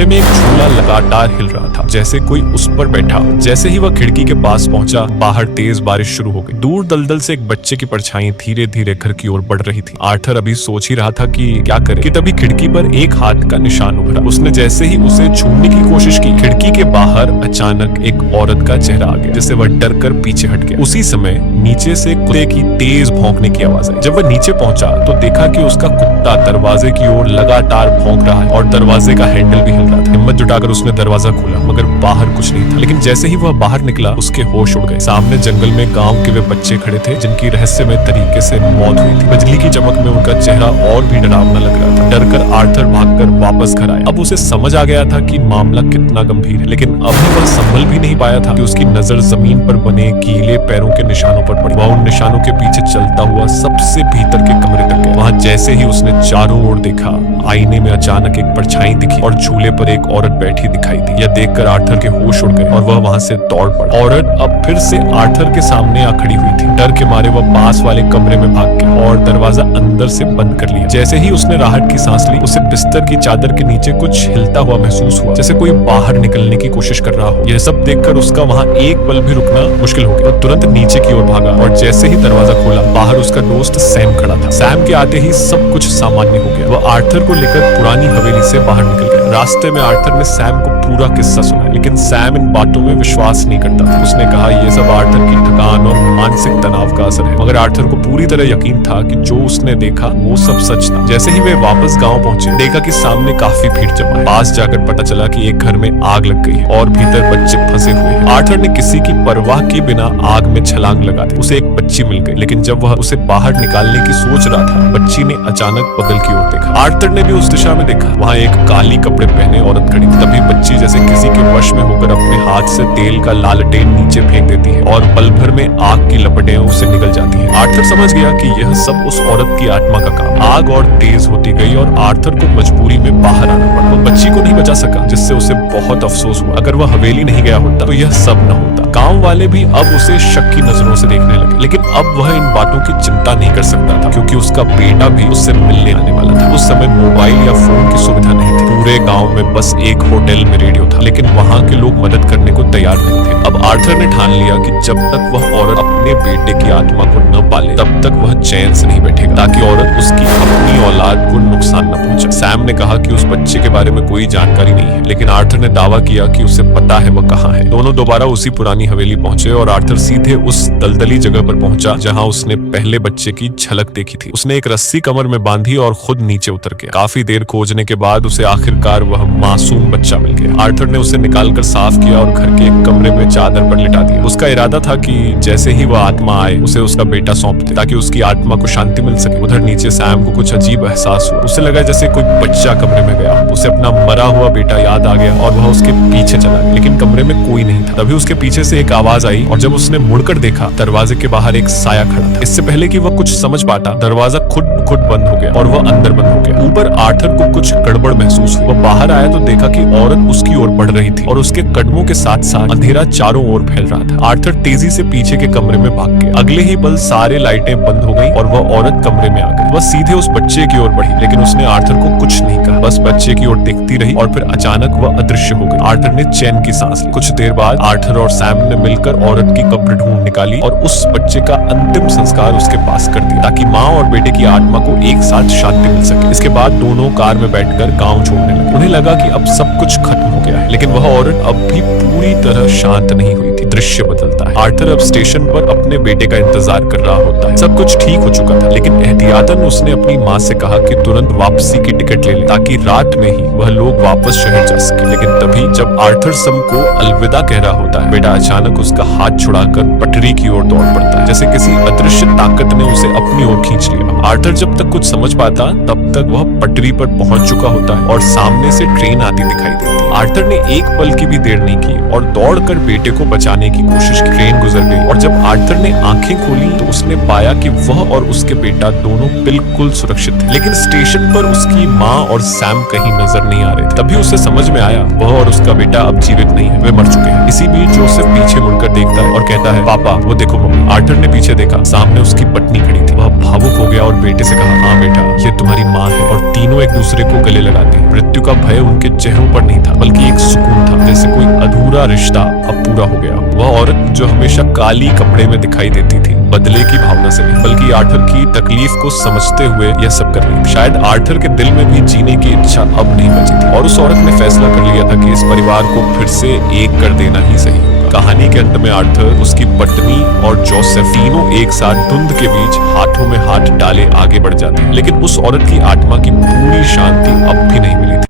कमरे में एक झूला लगातार हिल रहा था, जैसे कोई उस पर बैठा हो। जैसे ही वह खिड़की के पास पहुंचा, बाहर तेज बारिश शुरू हो गई। दूर दलदल से एक बच्चे की परछाई धीरे धीरे घर की ओर बढ़ रही थी। आर्थर अभी सोच ही रहा था कि क्या करे कि तभी खिड़की पर एक हाथ का निशान उभरा। उसने जैसे ही उसे छूने की कोशिश की, खिड़की के बाहर अचानक एक औरत का चेहरा आ गया, जिससे वह डर कर पीछे हट गया। उसी समय नीचे से कुत्ते की तेज भौंकने की आवाज आई। जब वह नीचे पहुंचा तो देखा कि उसका कुत्ता दरवाजे की ओर लगातार भौंक रहा है और दरवाजे का हैंडल भी हिल रहा था। हिम्मत जुटाकर उसने दरवाजा खोला, मगर बाहर कुछ नहीं था। लेकिन जैसे ही वह बाहर निकला, उसके होश उड़ गए। सामने जंगल में गांव के वे बच्चे खड़े थे, जिनकी रहस्यमय तरीके से मौत हुई थी। बिजली की चमक में उनका चेहरा और भी डरावना लग रहा था। डरकर आर्थर भागकर वापस घर आया। अब उसे समझ आ गया था कि मामला कितना गंभीर है, लेकिन अभी वह संभल भी नहीं पाया था कि उसकी नजर जमीन पर बने गीले पैरों के निशानों पर पड़ी। वह उन निशानों के पीछे चलता हुआ सबसे भीतर के कमरे तक गया। वहां जैसे ही उसने चारों ओर देखा, आईने में अचानक एक परछाई दिखी और झूले पर एक औरत बैठी दिखाई दी। यह देखकर आर्थर के होश उड़ गए और वह वहां से दौड़ पड़ा। औरत अब फिर से आर्थर के सामने आ खड़ी हुई थी। डर के मारे वह पास वाले कमरे में भाग गया और दरवाजा अंदर से बंद कर लिया। जैसे ही उसने राहत की सांस ली, उसे बिस्तर की चादर के नीचे कुछ हिलता हुआ महसूस हुआ, जैसे कोई बाहर निकलने की कोशिश कर रहा हो। यह सब देखकर उसका वहां एक पल भी रुकना मुश्किल हो गया। तुरंत नीचे की ओर भागा और जैसे ही दरवाजा खोला, बाहर उसका दोस्त सैम खड़ा था। सैम के आते ही सब कुछ सामान्य हो गया। वह आर्थर को लेकर पुरानी हवेली से बाहर निकल गया। रास्ते में आर्थर ने सैम को पूरा किस्सा सुना, लेकिन सैम इन बातों में विश्वास नहीं करता था। उसने कहा यह सब आर्थर की थकान और मानसिक तनाव का असर है, मगर आर्थर को पूरी तरह यकीन था कि जो उसने देखा वो सब सच था। जैसे ही वे वापस गांव पहुंचे, देखा कि सामने काफी भीड़ जमा है। पास जाकर पता चला कि एक घर में आग लग गई है और भीतर बच्चे फंसे हुए हैं। आर्थर ने किसी की परवाह किए बिना आग में छलांग लगा दी। उसे एक बच्ची मिल गई, लेकिन जब वह उसे बाहर निकालने की सोच रहा था, बच्ची ने अचानक बगल की ओर देखा। आर्थर ने भी उस दिशा में देखा। वहां एक काली कपड़े पहने औरत खड़ी थी। तभी बच्ची जैसे किसी के वश में होकर अपने हाथ से तेल का लालटेन नीचे फेंक देती है और पल भर में आग की लपटें उसे निकल जाती है। आर्थर समझ गया कि यह सब उस औरत की आत्मा का काम। आग और तेज होती गई और आर्थर को मजबूरी में बाहर आना पड़ा। वो बच्ची को नहीं बचा सका, जिससे उसे बहुत अफसोस हुआ। अगर वह हवेली नहीं गया होता तो यह सब न होता। गांव वाले भी अब उसे शक की नजरों से देखने लगे, लेकिन अब वह इन बातों की चिंता नहीं कर सकता था, क्योंकि उसका बेटा भी उससे मिलने आने वाला था। उस समय मोबाइल या फोन की सुविधा नहीं थी। पूरे गांव में बस एक होटल में रेडियो था, लेकिन वहां के लोग मदद करने को तैयार नहीं थे। अब आर्थर ने ठान लिया कि जब तक वह औरत अपने बेटे की आत्मा को न पाले, तब तक वह चैन से नहीं बैठेगा, ताकि औरत उसकी अपनी औलाद को नुकसान न पहुंचे। सैम ने कहा कि उस बच्चे के बारे में कोई जानकारी नहीं है, लेकिन आर्थर ने दावा किया कि उसे पता है वह कहाँ है। दोनों दोबारा उसी पुरानी हवेली पहुंचे और आर्थर सीधे उस दलदली जगह पर पहुंचा जहां उसने पहले बच्चे की झलक देखी थी। उसने एक रस्सी कमर में बांधी और खुद नीचे उतर गया। काफी देर खोजने के बाद उसे आखिरकार वह मासूम बच्चा मिल गया। आर्थर ने उसे निकालकर साफ किया और घर के एक कमरे में चादर पर लिटा दिया। उसका इरादा था कि जैसे ही वह आत्मा आए, उसे उसका बेटा सौंप दे, ताकि उसकी आत्मा को शांति मिल सके। उधर नीचे सैम को कुछ अजीब एहसास हुआ। उसे लगा जैसे कोई बच्चा कमरे में गया। उसे अपना मरा हुआ बेटा याद आ गया और वह उसके पीछे चला गया, लेकिन कमरे में कोई नहीं था। तभी उसके पीछे से एक आवाज आई और जब उसने मुड़कर देखा, दरवाजे के बाहर एक साया खड़ा था। इससे पहले कि वह कुछ समझ पाता, दरवाजा खुद बंद हो गया और वह अंदर बंद हो गया। ऊपर आर्थर को कुछ गड़बड़ महसूस हुई। वह बाहर आया तो देखा कि औरत उसकी ओर बढ़ रही थी और उसके कदमों के साथ साथ अंधेरा चारों ओर फैल रहा था। आर्थर तेजी से पीछे के कमरे में भाग गया। अगले ही पल सारे लाइटें बंद हो गई और वह औरत कमरे में आ गई। वह सीधे उस बच्चे की ओर बढ़ी, लेकिन उसने आर्थर को कुछ नहीं कहा, बस बच्चे की ओर देखती रही और फिर अचानक वह अदृश्य हो गई। आर्थर ने चैन की सांस ली। कुछ देर बाद आर्थर और सैम ने मिलकर औरत की कब्र ढूंढ निकाली और उस बच्चे का अंतिम संस्कार उसके पास कर दिया, ताकि माँ और बेटे की आत्मा को एक साथ शांति मिल सके। इसके बाद दोनों कार में बैठकर गांव छोड़ने लगे। उन्हें लगा कि अब सब कुछ खत्म हो गया है, लेकिन वह औरत अब भी पूरी तरह शांत नहीं हुई थी। दृश्य बदलता है। आर्थर अब स्टेशन पर अपने बेटे का इंतजार कर रहा होता है। सब कुछ ठीक हो चुका था, लेकिन एहतियातन उसने अपनी माँ से कहा कि तुरंत वापसी की टिकट ले ले, ताकि रात में ही वह लोग वापस शहर जा सके। लेकिन तभी जब आर्थर सम को अलविदा कह रहा होता है, बेटा अचानक उसका हाथ छुड़ाकर पटरी की ओर दौड़ पड़ता है, जैसे किसी अदृश्य ताकत ने उसे अपनी ओर खींच लिया। आर्थर जब तक कुछ समझ पाता, तब तक वह पटरी पर पहुंच चुका होता है और सामने से ट्रेन आती दिखाई देती है। आर्थर ने एक पल की भी देर नहीं की और दौड़कर बेटे को बचाने की कोशिश की। ट्रेन गुजर गई और जब आर्थर ने आंखें खोली तो उसने पाया कि वह और उसके बेटा दोनों बिल्कुल सुरक्षित थे, लेकिन स्टेशन पर उसकी माँ और सैम कहीं नजर नहीं आ रहे थे। तभी उसे समझ में आया वह और उसका बेटा अब जीवित नहीं है, वे मर चुके हैं। इसी बीच जोसेफ पीछे मुड़कर देखता है और कहता है, पापा वो देखो मम्मी। आर्थर ने पीछे देखा, सामने उसकी पत्नी खड़ी थी। वह भावुक हो गया और बेटे से कहा, हाँ बेटा, ये तुम्हारी माँ है। और तीनों एक दूसरे को गले लगाते। मृत्यु का भय उनके चेहरों पर नहीं था, बल्कि एक सुकून था, जैसे कोई अधूरा रिश्ता अब पूरा हो गया। वह औरत जो हमेशा काली कपड़े में दिखाई देती थी, बदले की भावना से नहीं, बल्कि आर्थर की तकलीफ को समझते हुए यह सब कर रही थी। शायद आर्थर के दिल में भी जीने की इच्छा अब नहीं बची थी, और उस औरत ने फैसला कर लिया था कि इस परिवार को फिर से एक कर देना ही सही होगा। कहानी के अंत में आर्थर, उसकी पत्नी और जोसेफ तीनों एक साथ धुंध के बीच हाथों में हाथ डाले आगे बढ़ जाते हैं। लेकिन उस औरत की आत्मा की पूरी शांति अब भी नहीं मिली थी।